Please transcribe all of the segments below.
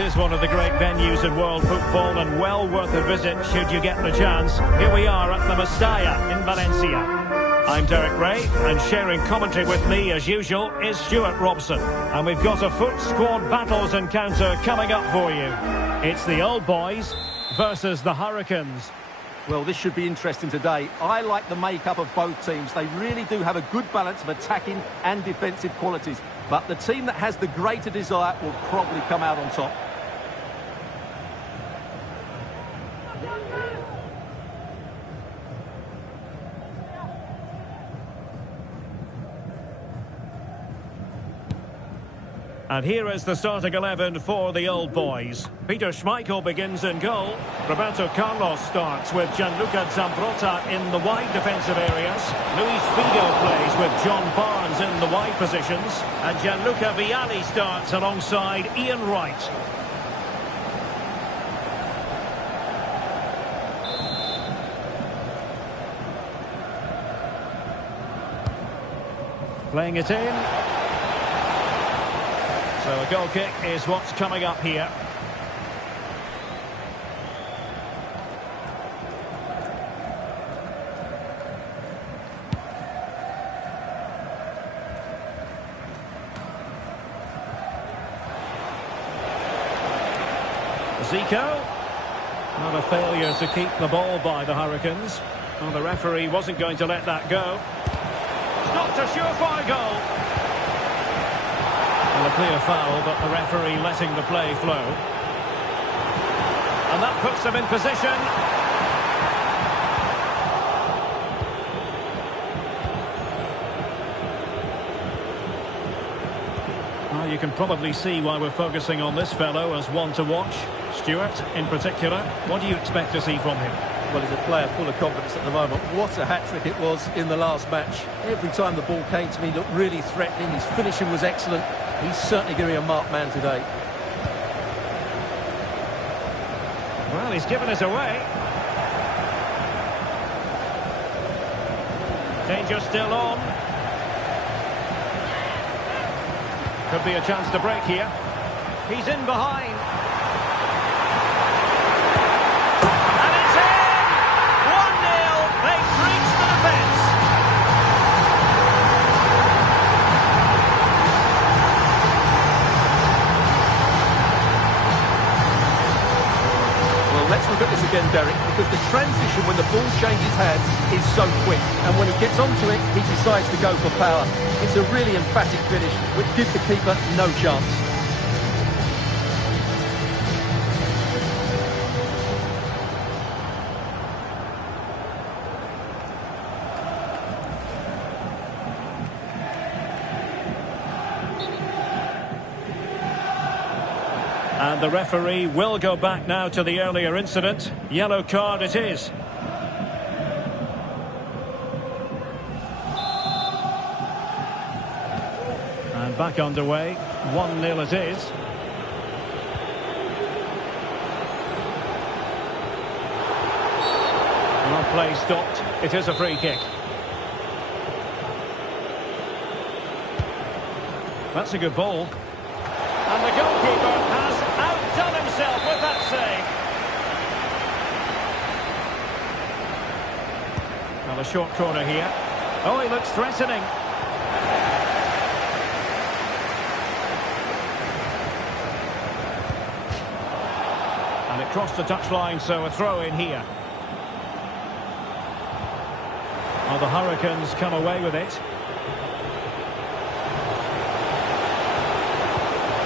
is one of the great venues in world football and well worth a visit should you get the chance. Here we are at the Mestalla in Valencia. I'm Derek Ray, and sharing commentary with me, as usual, is Stuart Robson. And we've got a FUT squad battles encounter coming up for you. It's the Old Boys versus the Hurricanes. Well, this should be interesting today. I like the makeup of both teams. They really do have a good balance of attacking and defensive qualities. But the team that has the greater desire will probably come out on top. And here is the starting 11 for the Old Boys. Peter Schmeichel begins in goal. Roberto Carlos starts with Gianluca Zambrotta in the wide defensive areas. Luis Figo plays with John Barnes in the wide positions. And Gianluca Vialli starts alongside Ian Wright. Playing it in. So a goal kick is what's coming up here. Zico. Not a failure to keep the ball by the Hurricanes. Well, the referee wasn't going to let that go. Not a surefire goal. A clear foul, but the referee letting the play flow. And that puts them in position. Well, you can probably see why we're focusing on this fellow as one to watch. Stuart, in particular, what do you expect to see from him? Well, he's a player full of confidence at the moment. What a hat-trick it was in the last match. Every time the ball came to me, he looked really threatening. His finishing was excellent. He's certainly going to be a marked man today. Well, he's given it away. Danger still on. Could be a chance to break here. He's in behind. And it's in! 1-0. They've breached the defence. Let's look at this again, Derek, because the transition when the ball changes hands is so quick. And when he gets onto it, he decides to go for power. It's a really emphatic finish, which gives the keeper no chance. And the referee will go back now to the earlier incident. Yellow card it is. And back underway. 1-0 it is. Well, play stopped. It is a free kick. That's a good ball. And the goalkeeper has outdone himself with that save. Now the short corner here. Oh, he looks threatening. And it crossed the touchline, so a throw in here. Well, the Hurricanes come away with it.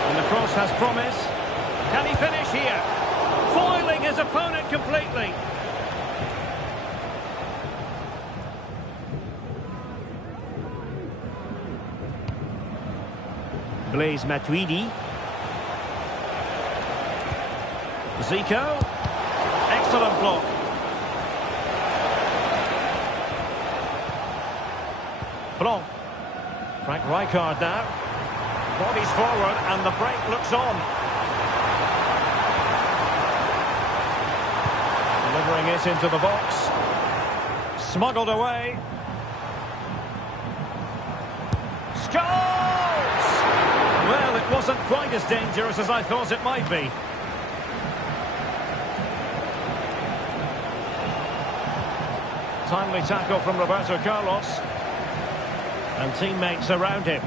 And the cross has promise. Can he finish here? Foiling his opponent completely. Blaise Matuidi. Zico. Excellent block. Blanc. Frank Rijkaard now. Bodies forward and the break looks on. Delivering it into the box. Smuggled away. Scores! Well, it wasn't quite as dangerous as I thought it might be. Timely tackle from Roberto Carlos. And teammates around him.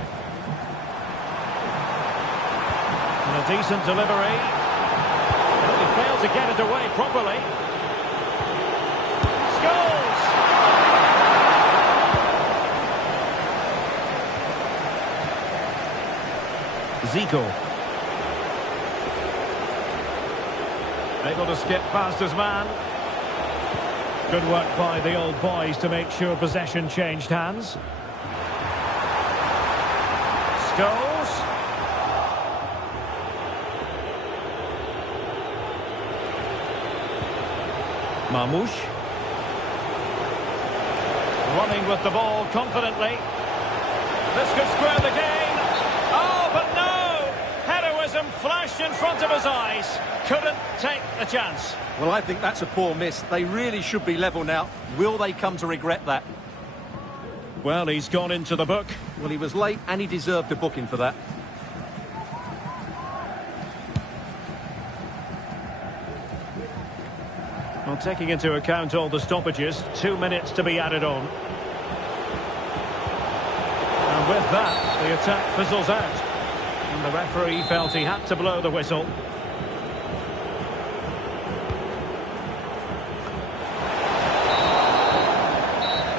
And a decent delivery. Well, he failed to get it away properly. Scores! Zico. Able to skip past his man. Good work by the old boys to make sure possession changed hands. Scholes. Mamouche. Running with the ball confidently. This could square the game. Oh, but no! Heroism flashed in front of his eyes. Couldn't take the chance. Well, I think that's a poor miss. They really should be level now. Will they come to regret that? Well, he's gone into the book. Well, he was late and he deserved a booking for that. Well, taking into account all the stoppages, 2 minutes to be added on. And with that, the attack fizzles out. And the referee felt he had to blow the whistle.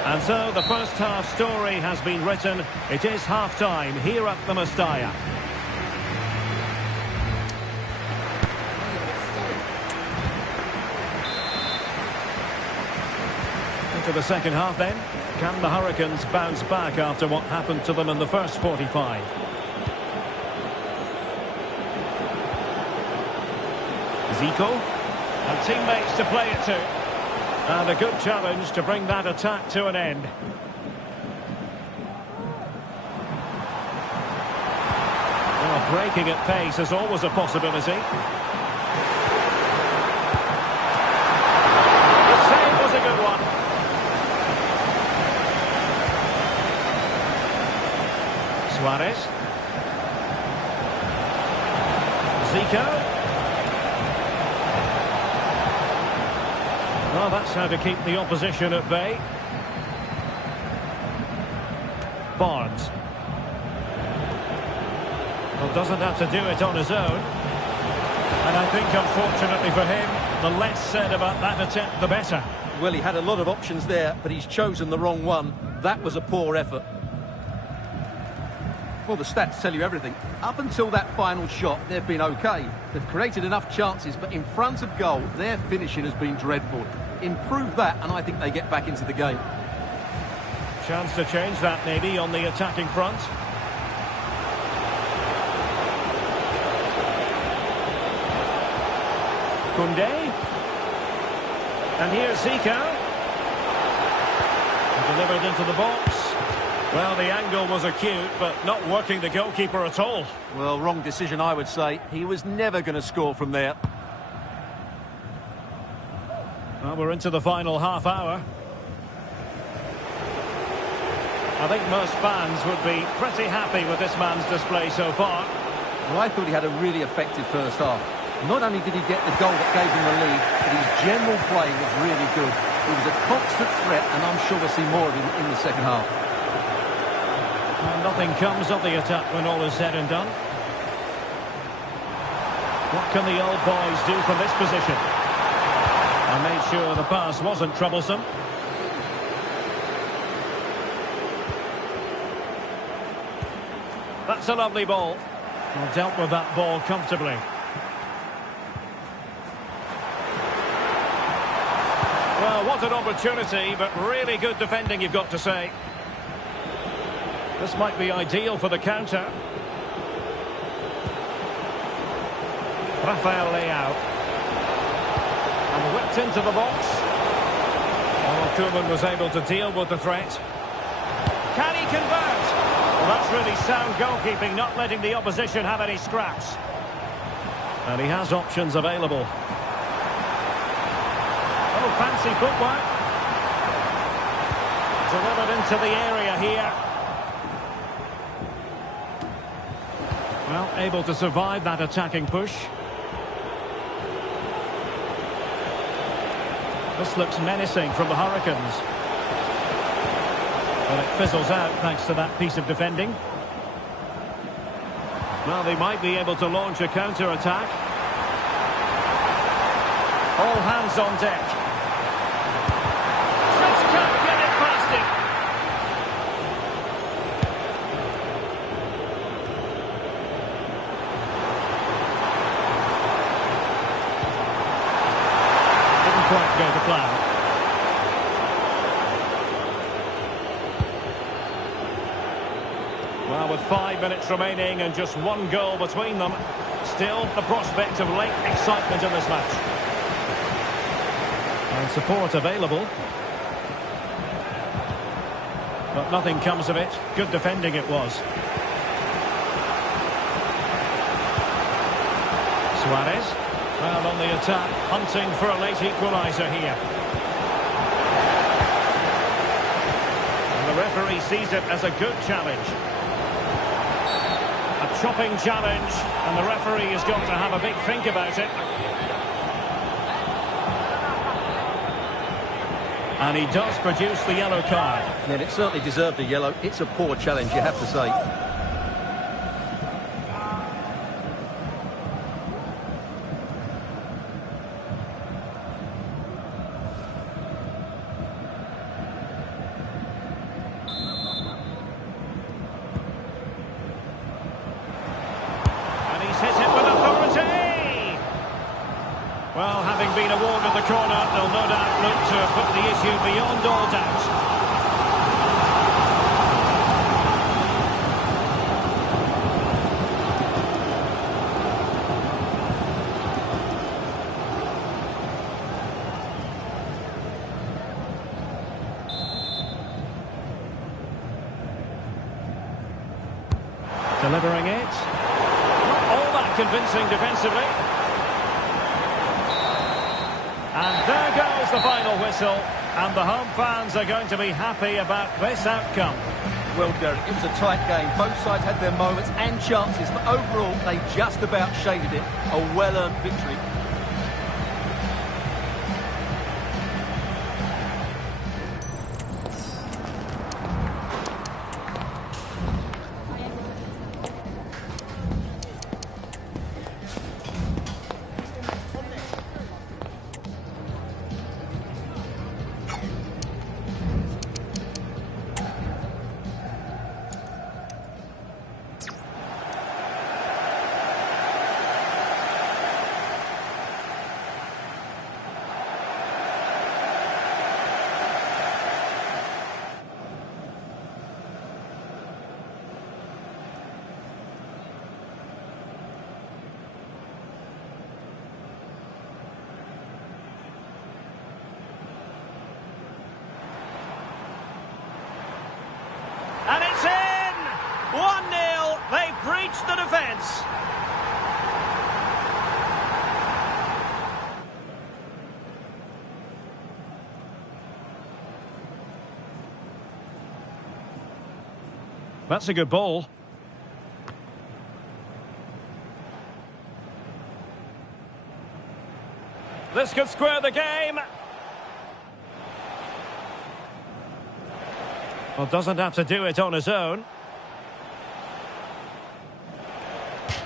And so the first half story has been written. It is half-time here at the Mestalla. Into the second half then. Can the Hurricanes bounce back after what happened to them in the first 45? Zico. And teammates to play it to. And a good challenge to bring that attack to an end. Well, breaking at pace is always a possibility. The save was a good one. Suarez. Zico. Well, that's how to keep the opposition at bay. Barnes. Well, doesn't have to do it on his own. And I think, unfortunately for him, the less said about that attempt, the better. Well, he had a lot of options there, but he's chosen the wrong one. That was a poor effort. Well, the stats tell you everything. Up until that final shot, they've been okay. They've created enough chances, but in front of goal, their finishing has been dreadful. Improve that, and I think they get back into the game. Chance to change that, maybe, on the attacking front. Koundé. And here's Zico. Delivered into the box. Well, the angle was acute, but not working the goalkeeper at all. Well, wrong decision, I would say. He was never going to score from there. Well, we're into the final half hour. I think most fans would be pretty happy with this man's display so far. Well, I thought he had a really effective first half. Not only did he get the goal that gave him the lead, but his general play was really good. He was a constant threat, and I'm sure we'll see more of him in the second half. And nothing comes of the attack when all is said and done. What can the old boys do from this position? And made sure the pass wasn't troublesome. That's a lovely ball. Well, dealt with that ball comfortably. Well, what an opportunity, but really good defending, you've got to say. This might be ideal for the counter. Rafael Leao. And whipped into the box. Oh, Koeman was able to deal with the threat. Can he convert? Well, that's really sound goalkeeping, not letting the opposition have any scraps. And he has options available. Oh, fancy footwork. Delivered into the area here. Well, able to survive that attacking push. This looks menacing from the Hurricanes. Well, it fizzles out thanks to that piece of defending. Well, they might be able to launch a counter-attack. All hands on deck. Just can't get it past him. Didn't quite go to plan. Well, with 5 minutes remaining and just one goal between them, still the prospect of late excitement in this match. And support available. But nothing comes of it. Good defending it was. Suarez. Well, on the attack, hunting for a late equaliser here. And the referee sees it as a good challenge. A chopping challenge, and the referee has got to have a big think about it. And he does produce the yellow card. And it certainly deserved a yellow. It's a poor challenge, you have to say. Hit it with authority! Well, having been awarded the corner, they'll no doubt look to put the issue beyond all doubt. Delivering it. Convincing defensively. And there goes the final whistle, and the home fans are going to be happy about this outcome. Well, Derek, it was a tight game. Both sides had their moments and chances, but overall they just about shaded it. A well-earned victory. And it's in! 1-0. They breached the defence. That's a good ball. This could square the game. Well, doesn't have to do it on his own.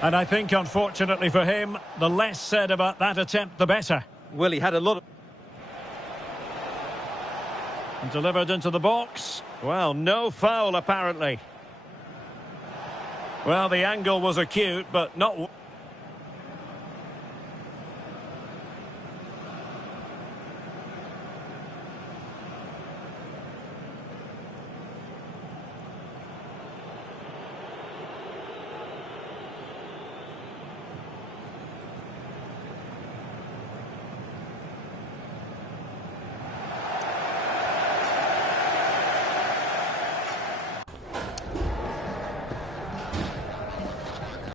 And I think, unfortunately for him, the less said about that attempt, the better. Well, he had a lot of... And delivered into the box. Well, no foul, apparently. Well, the angle was acute, but not...